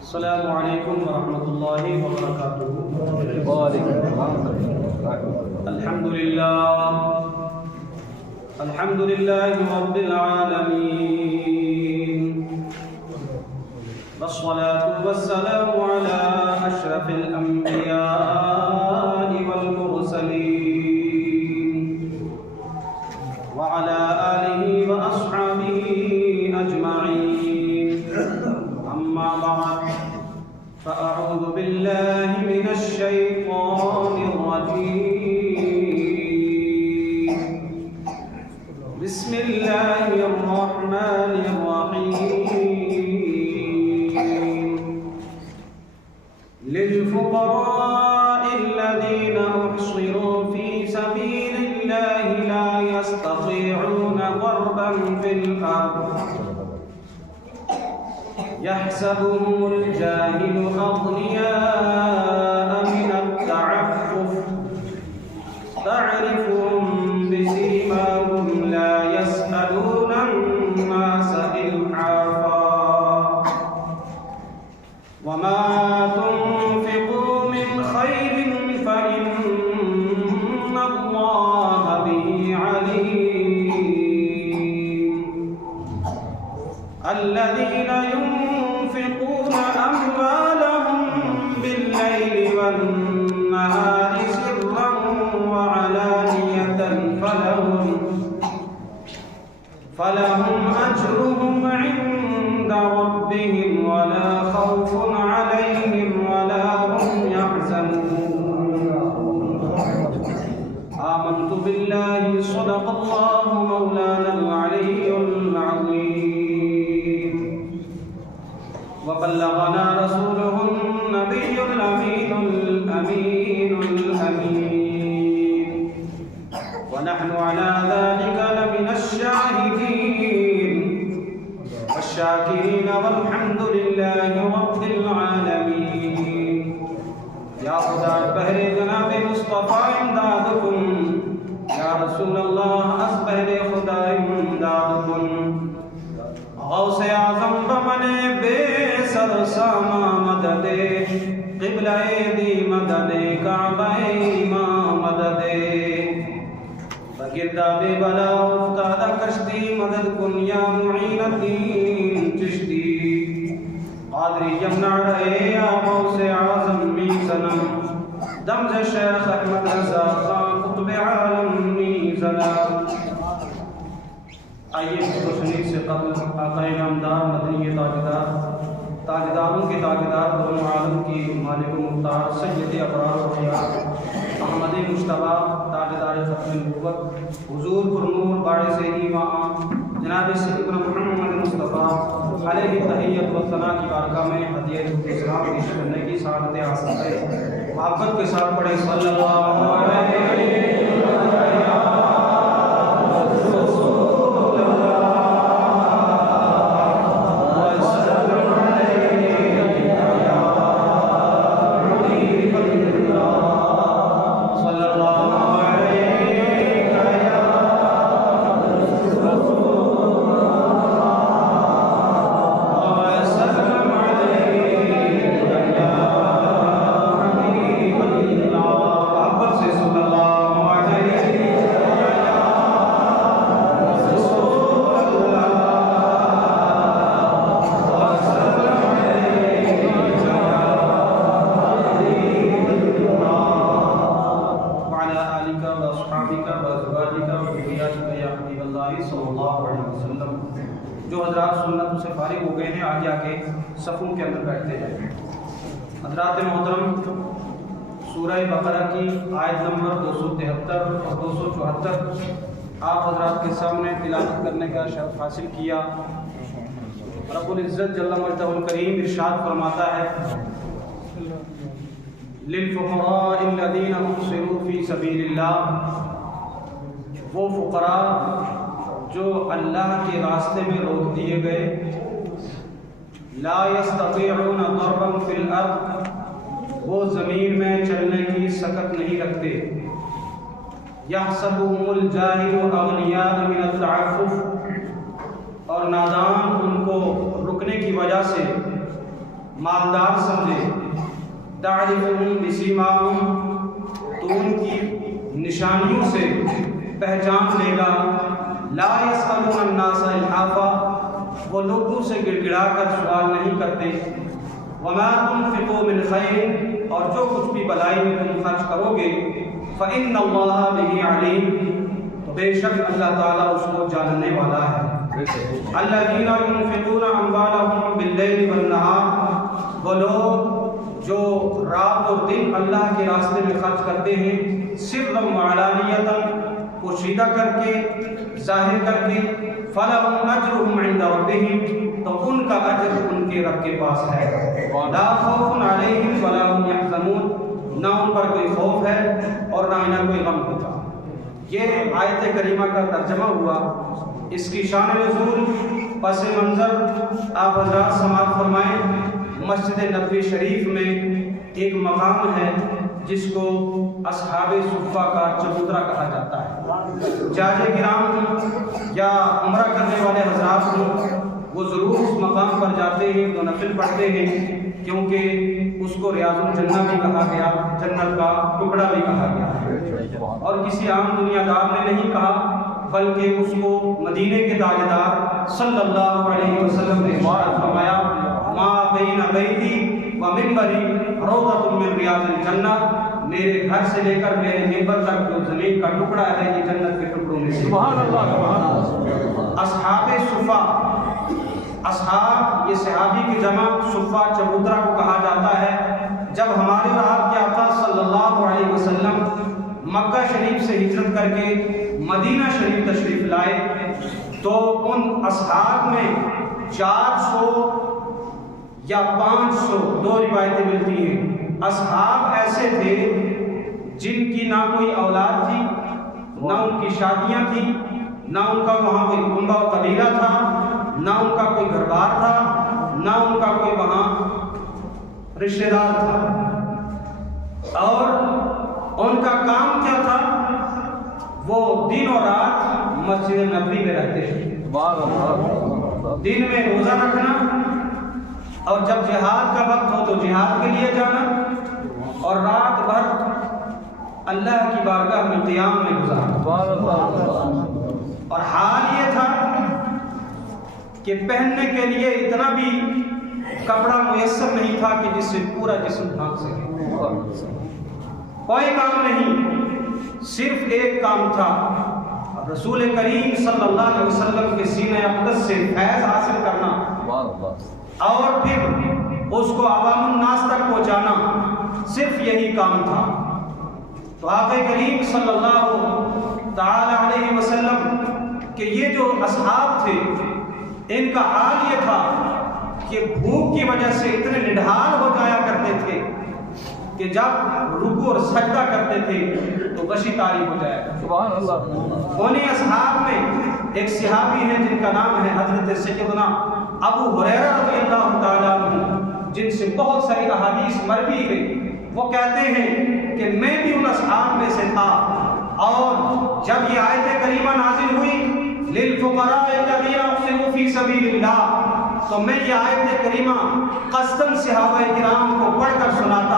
السلام علیکم ورحمۃ اللہ وبرکاتہ۔ الحمد للہ رب العالمین، والصلاة والسلام علی اشرف الانبیاء والمرسلین، وعلی آلہ واصحابہ اجمعین، اما بعد فاعوذ باللہ من الشیطان الرجیم، بسم اللہ الرحمن الرحیم، للفقراء الذین احصروا فی سبیل اللہ لا یستطیعون ضربا فی الارض يحسبهم الجاهل أغنياء من التعفف تعرفهم بسيماهم لا يسألون الناس إلحافا وما تنفقوا من خير فإن الله به عليم الذين ينفقون أموالهم بالليل والنهار سرا وعلانية فلهم أجرهم عند ربهم ولا خوف عليهم ولا هم يحزنون آمنت بالله صدق الله مولانا العلي العظيم وبلغنا رسوله النبي الأمين الأمين الأمين ونحن على ذلك لمن الشاهدين والشاكرين والحمد لله رب العالمين یا خدا بہر جناب مصطفیٰ امداد کن، یا رسول اللہ از بہر خدا امداد کن، غوث اعظم بمن بے سر ساما مدد قبلہ دی مدد کعبہ امام مدد بگرداب بلا افتادہ کشتی مدد کن یا معین الدین چشتی قادری یمنع رہے یا غوث اعظم می سنم دمز شیخ احمد رضا خان قطب عالم می سنم۔ آئیے روشنی سے قبل آقا نامدار مدنی تاجدار، تاجداروں کے تاجدار، دونوں عالم کی مالک و مختار سید ابرار و خیار احمد مجتبیٰ تاجدار ختم نبوت حضور پرنور باعث ایمان جناب سیدنا محمد مصطفیٰ علیہ تحیت و ثنا کی بارگاہ میں ہدیہ اسلام پیش کرنے کی سعادت حاصل ہے۔ محبت کے ساتھ پڑھیں صلی اللہ علیہ جو حضرات سنت سے فارغ ہو گئے ہیں آگے آگے صفوں کے اندر بیٹھتے ہیں۔ حضرات محترم، سورہ بقرہ کی آیت نمبر 273 اور 274 آپ حضرات کے سامنے تلاوت کرنے کا شرف حاصل کیا۔ رب العزت جل مجدہ الکریم ارشاد فرماتا ہے للفقراء الذین احصروا فی سبیل اللہ، وہ فقراء جو اللہ کے راستے میں روک دیے گئے، لا یستطیعون ضربا فی الارض، وہ زمین میں چلنے کی سکت نہیں رکھتے، یحسبهم الجاہل اغنیاء من التعفف، اور نادان ان کو رکنے کی وجہ سے مالدار سمجھے، تعرفهم بسیماہم، تو ان کی نشانیوں سے پہچان لے گا، لا یسألون الناس الحافا، وہ لوگوں سے گڑ گڑا کر سوال نہیں کرتے، وما تنفقوا من خیر، اور جو کچھ بھی بلائی میں تم خرچ کرو گے، فإن اللہ بہ علیم، تو بے شک اللہ تعالیٰ اس کو جاننے والا ہے۔ الذین ينفقون اموالهم باللیل والنہار، وہ لوگ جو رات اور دن اللہ کے راستے میں خرچ کرتے ہیں، سرا وعلانیۃ، پوشیدہ کر کے، ظاہر کر کے، فلہم اجرہم عند ربہم، تو ان کا اجر ان کے رب کے پاس ہے، لا خوف علیہم ولا هم یحزنون، نہ ان پر کوئی خوف ہے اور نہ انہیں کوئی غم ہوتا۔ یہ آیت کریمہ کا ترجمہ ہوا۔ اس کی شان نزول، پس منظر آپ حضرات سماعت فرمائیں، مسجد نبوی شریف میں ایک مقام ہے جس کو اصحاب صفہ کا چبوترا کہا جاتا ہے۔ جاج کرام یا عمرہ کرنے والے حضرات ہوں، وہ ضرور اس مقام پر جاتے ہیں تو نفل پڑھتے ہیں، کیونکہ اس کو ریاض الجنہ بھی کہا گیا، جنت کا ٹکڑا بھی کہا گیا، اور کسی عام دنیا دار نے نہیں کہا، بلکہ اس کو مدینے کے تاجدار صلی اللہ علیہ وسلم نے فرمایا، ما بین بیتی و منبری روضۃ من ریاض الجنہ، میرے گھر سے لے کر میرے منبر تک جو زمین کا ٹکڑا ہے یہ جنت کے ٹکڑوں میں سے۔ سبحان اللہ۔ اصحاب صفہ، اصحاب یہ صحابی کی جمع، صفہ چبوترا کو کہا جاتا ہے۔ جب ہمارے اور آپ کے آقا صلی اللہ علیہ وسلم مکہ شریف سے ہجرت کر کے مدینہ شریف تشریف لائے تو ان اصحاب میں 400 یا 500 دو روایتیں ملتی ہیں، اصحاب ایسے تھے جن کی نہ کوئی اولاد تھی، نہ ان کی شادیاں تھیں، نہ ان کا وہاں کوئی کنبہ و قبیلہ تھا، نہ ان کا کوئی گھر بار تھا، نہ ان کا کوئی وہاں رشتہ دار تھا، اور ان کا کام کیا تھا؟ وہ دن اور رات مسجد نبوی میں رہتے ہیں، دن میں روزہ رکھنا، اور جب جہاد کا وقت ہو تو جہاد کے لیے جانا، اور رات بھر اللہ کی بارگاہ میں قیام میں گزارنا۔ اور حال یہ تھا کہ پہننے کے لیے اتنا بھی کپڑا میسر نہیں تھا کہ جس سے پورا جسم ڈھانک سکے، کوئی کام نہیں، صرف ایک کام تھا، رسول کریم صلی اللہ علیہ وسلم کے سینہ اقدس سے فیض حاصل کرنا، اور پھر اس کو عوام الناس تک پہنچانا، صرف یہی کام تھا۔ تو آقا کریم صلی اللہ تعالی علیہ وسلم کہ یہ جو اصحاب تھے ان کا حال یہ تھا کہ بھوک کی وجہ سے اتنے نڈھال ہو جایا کرتے تھے کہ جب رکوع اور سجدہ کرتے تھے تو غشی طاری ہو جایا کرتے۔ سبحان اللہ۔ انہی اصحاب میں ایک صحابی ہیں جن کا نام ہے حضرت سیدنا ابو ہریرہ رضی اللہ تعالیٰ عنہ، جن سے بہت ساری احادیث مروی ہے، وہ کہتے ہیں کہ میں بھی ان اصحاب میں سے تھا، اور جب یہ آیت کریمہ نازل ہوئی للفقراء الذین احصروا فی سبیل اللہ، تو میں یہ آیت کریمہ قصداً صحابہ کرام کو پڑھ کر سناتا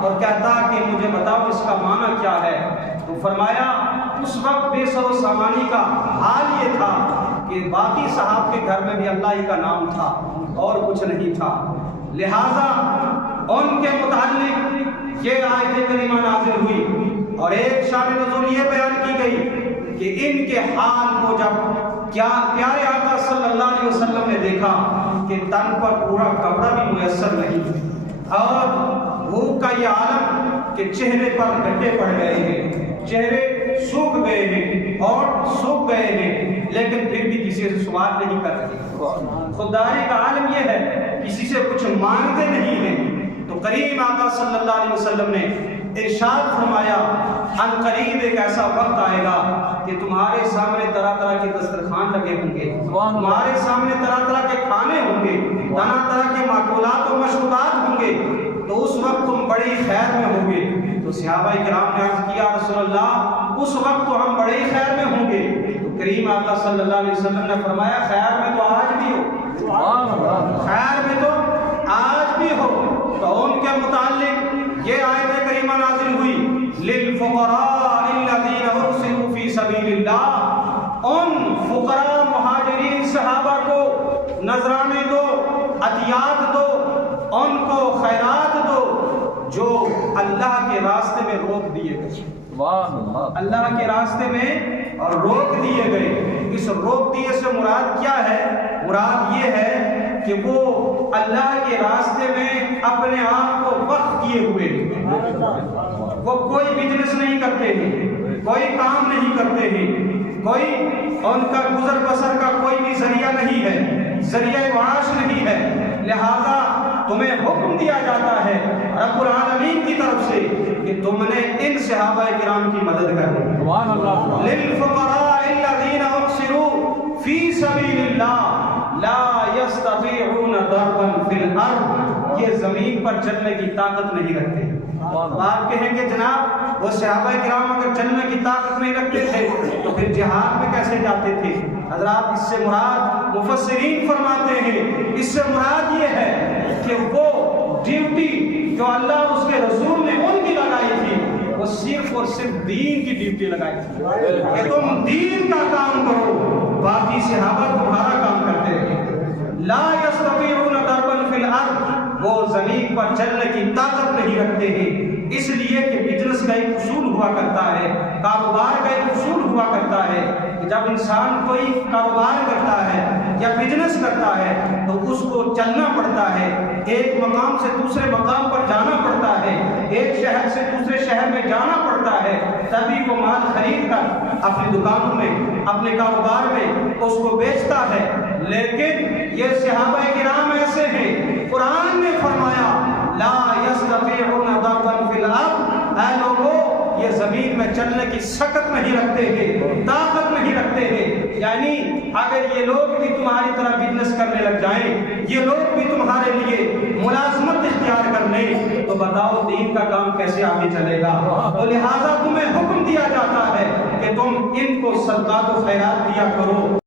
اور کہتا کہ مجھے بتاؤ اس کا معنی کیا ہے۔ تو فرمایا اس وقت بے سر و سامانی کا حال یہ تھا کہ باقی صحاب کے گھر میں بھی اللہ ہی کا نام تھا اور کچھ نہیں تھا، لہذا ان کے متعلق یہ آیت کریمہ نازل ہوئی، اور ایک شان نزول یہ بیان کی گئی کہ ان کے حال کو جب کیا پیارے آقا صلی اللہ علیہ وسلم نے دیکھا کہ تن پر پورا کپڑا بھی میسر نہیں، اور بھوک کا یہ عالم کہ چہرے پر گڈھے پڑ گئے ہیں، چہرے سوکھ گئے ہیں اور سوکھ گئے ہیں، لیکن پھر بھی کسی سے سوال نہیں کر رہے۔ خودداری کا عالم یہ ہے کسی سے کچھ مانگتے نہیں ہیں۔ تو کریم آقا صلی اللہ علیہ وسلم نے ارشاد فرمایا ان قریب ایک ایسا وقت آئے گا کہ تمہارے سامنے طرح طرح کے دسترخوان لگے ہوں گے، تمہارے سامنے طرح طرح کے کھانے ہوں گے، طرح طرح کے ماکولات و مشروبات ہوں گے، تو اس وقت تم بڑی خیر میں ہوں گے۔ تو صحابہ کرام نے عرض کیا رسول اللہ اس وقت تو ہم بڑی خیر میں ہوں گے۔ تو کریم آقا صلی اللہ علیہ وسلم نے فرمایا خیر میں تو آج بھی ہو، خیر میں تو آج بھی ہو، تو ان کے متعلق یہ آیت کریمہ نازل ہوئی للفقراء الذین ارسلوا فی سبیل اللہ، ان فقراء مہاجرین صحابہ کو نذرانے دو، عطیات دو، ان کو خیرات دو جو اللہ کے راستے میں روک دیے گئے، اللہ کے راستے میں اور روک دیے گئے۔ اس روک دیے سے مراد کیا ہے؟ مراد یہ ہے کہ وہ اللہ کے راستے میں اپنے آپ کو وقف کیے ہوئے ہیں، وہ کوئی بزنس نہیں کرتے ہیں، کوئی کام نہیں کرتے ہیں، کوئی ان کا گزر بسر کا کوئی بھی ذریعہ نہیں ہے، ذریعہ معاش نہیں ہے، لہذا تمہیں حکم دیا جاتا ہے رب العالمین کی طرف سے کہ تم نے ان صحابہ کرام کی مدد کرنی ہے۔ للفقراء الذین احصروا فی سبیل اللہ لا یستطیعون ضربا فی الارض، یہ زمین پر چلنے کی طاقت نہیں رکھتے۔ آپ کہیں گے جناب وہ صحابہ کرام اگر چلنے کی طاقت نہیں رکھتے تھے تو پھر جہاد میں کیسے جاتے تھے؟ حضرات اس سے مراد مفسرین فرماتے ہیں، اس سے مراد یہ ہے کہ وہ ڈیوٹی جو اللہ اس کے رسول نے ان کی لگائی تھی وہ صرف اور صرف دین کی ڈیوٹی لگائی تھی کہ تم دین کا کام کرو، باقی صحابہ تمہارا کام کرتے رہے۔ لا یستطیعون ضربا فی الارض، وہ زمین پر چلنے کی طاقت نہیں رکھتے ہیں، اس لیے کہ بزنس کا ایک اصول ہوا کرتا ہے، کاروبار کا ایک اصول ہوا کرتا ہے کہ جب انسان کوئی کاروبار کرتا ہے یا بزنس کرتا ہے تو اس کو چلنا پڑتا ہے، ایک مقام سے دوسرے مقام پر جانا پڑتا ہے، ایک شہر سے دوسرے شہر میں جانا پڑتا ہے، تبھی وہ مال خرید کر اپنی دکانوں میں اپنے کاروبار میں اس کو بیچتا ہے۔ لیکن یہ صحابہ کرام ایسے ہیں، قرآن نے فرمایا لا یستطیعون ضربا فی الارض، اے لوگوں یہ زمین میں چلنے کی سکت نہیں رکھتے ہیں، طاقت نہیں رکھتے ہیں۔ یعنی اگر یہ لوگ بھی تمہاری طرح بزنس کرنے لگ جائیں، یہ لوگ بھی تمہارے لیے ملازمت اختیار کر لیں تو بتاؤ دین کا کام کیسے آگے چلے گا؟ تو لہٰذا تمہیں حکم دیا جاتا ہے کہ تم ان کو صدقات و خیرات دیا کرو،